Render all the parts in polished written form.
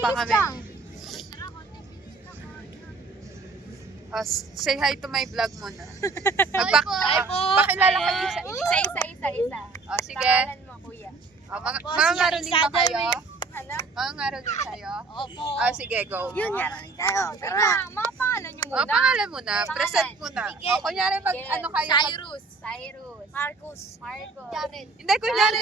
pa kami. Say hi to my vlog muna. Pakilala kayo sa Isa. sige. Pangalan mo, kuya. Mga ngaroling ba kayo? Mga ngaroling kayo? Opo. Sige, go. Yun, ngaroling tayo. Tara. Mga pangalan nyo muna. Pangalan muna. Present muna. Kunyari ano kayo? Cyrus. Marcos. Hindi, kunyari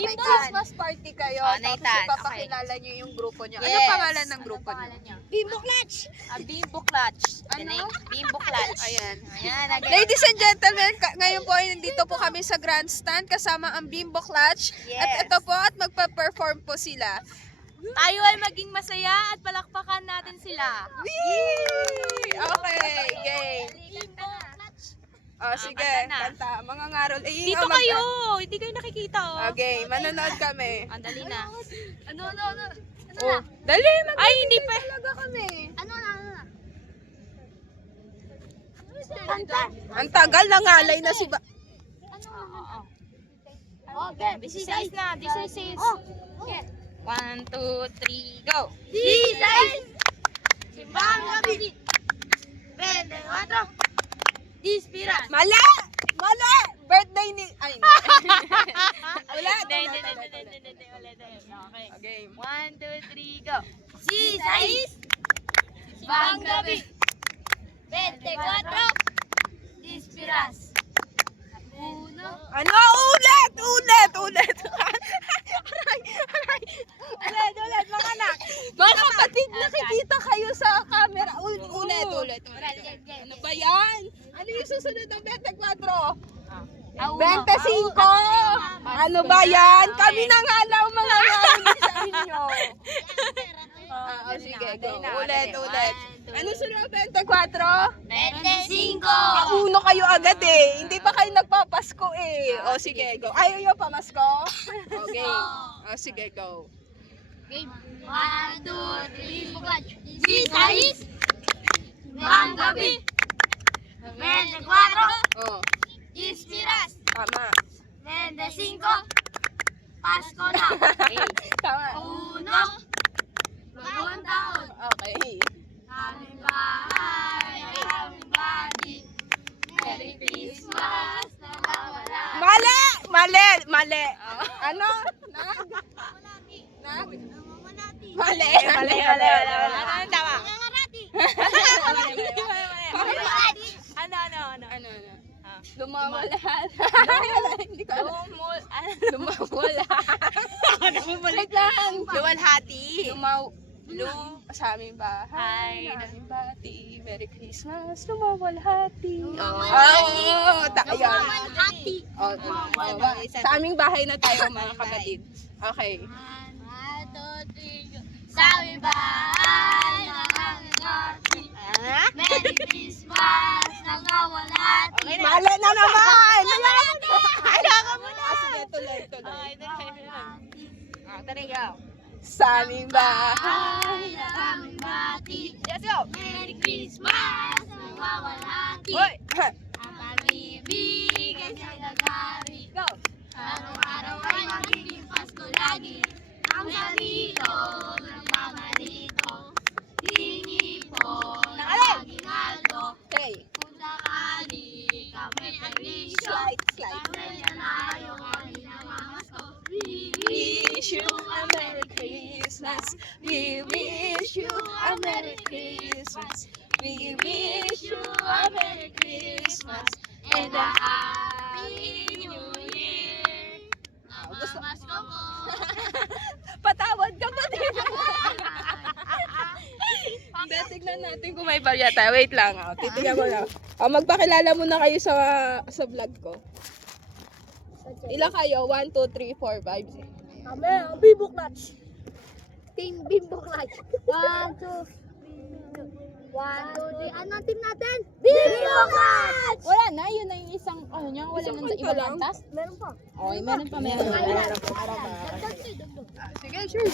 may Christmas party kayo. Tapos Nathan, ipapakilala nyo yung grupo nyo. Ano Yes. pangalan ng grupo nyo? Bimbo Clutch. Bimbo Clutch. Bimbo Clutch. Ayan. Ayan. Ladies and gentlemen, ngayon po ay nandito po kami sa grandstand kasama ang Bimbo Clutch. Yes. At ito po at magpa-perform po sila. Tayo ay maging masaya at palakpakan natin sila. Whee! Okay, game. Sige, kanta na. kanta. Mga ngarol. Dito kayo. Hindi kayo nakikita, oh. Okay, manonood kami. Andali na. Ano Dali, Ay, hindi pa. talaga kami. Ano na? Ang tagal, nangalay na si Okay, this is na. This is. 1, 2, 3, go. Simbang gabi. 24. Dispiras. Mali! Birthday ni... Ay, ulit. Okay. Okay. 1, 2, 3, go. Simbang gabi. 24. Dispiras. Ano? Ulit! Ulit! Ulit, mga anak. Mga kapatid, nakikita kayo sa camera. Ulit. Ano ba yan? Ano yung susunod ng 24? 25! Ano ba yan? Kami na nga lang mga narinig sa inyo. Sige, go. Ulit. Ano sunod 24? 25. Pauno kayo agad eh. Hindi pa kayo nagpapasko eh. Sige, go. Ayaw yung pamasko? Okay. Sige, go. 1, 2, 3, bukad. Sisais. Simbang gabi. 24. Dispiras. Tama. 25. Pasko na. Tama. Bagong taon. Okay. Aming bahay, aming bati. Merry Christmas. Mali. Ano? Mali. Ano ang tama? Ano? Lumawalahan. Hindi ko alam. Lumawalahan. Wait lang. Luwalhati. Sa aming bahay. Ay. Aming bati. Merry Christmas. Lumawalhati. Luwalhati. Sa aming bahay na tayo mga kapatid. Okay. 1, 2, 3, sa aming bahay, aming bati. Merry Christmas, nangawalhati. Mali na naman! Kailangan mo na. Sige, tuloy. Tari go. Sa aming bahay. Aming bati. Yes, go! Merry Christmas, nangawalhati. Hoy! Ang pag-ibig ay nagari. Go! Araw-araw ay magiging Pasko lagi. Ang salito ng mga rito. Hingi po ng aginaldo. Okay. Kung sakali kami permisyo. Slide. Kami nanayo kami na mamasko. Wish you a Merry Christmas. We wish you a Merry Christmas. We wish you a Merry Christmas And a Happy New Year. Namamasko mo. Patawad ka pa din. Hindi, tignan natin kung may barya tayo. Wait lang. Titignan ko lang. Magpakilala muna kayo sa vlog ko. Ilan kayo? 1, 2, 3, 4, 5, 6. Kami, Bimbo Clutch. Team Bimbo Clutch. 1, 2, 3. Ano ang team natin? Bimbo Clutch! Wala na, yun na yung isang, ano niya, wala Isang nang sa kanta ibang lang? kantas. Meron pa. Okay, meron pa. Sige, sure.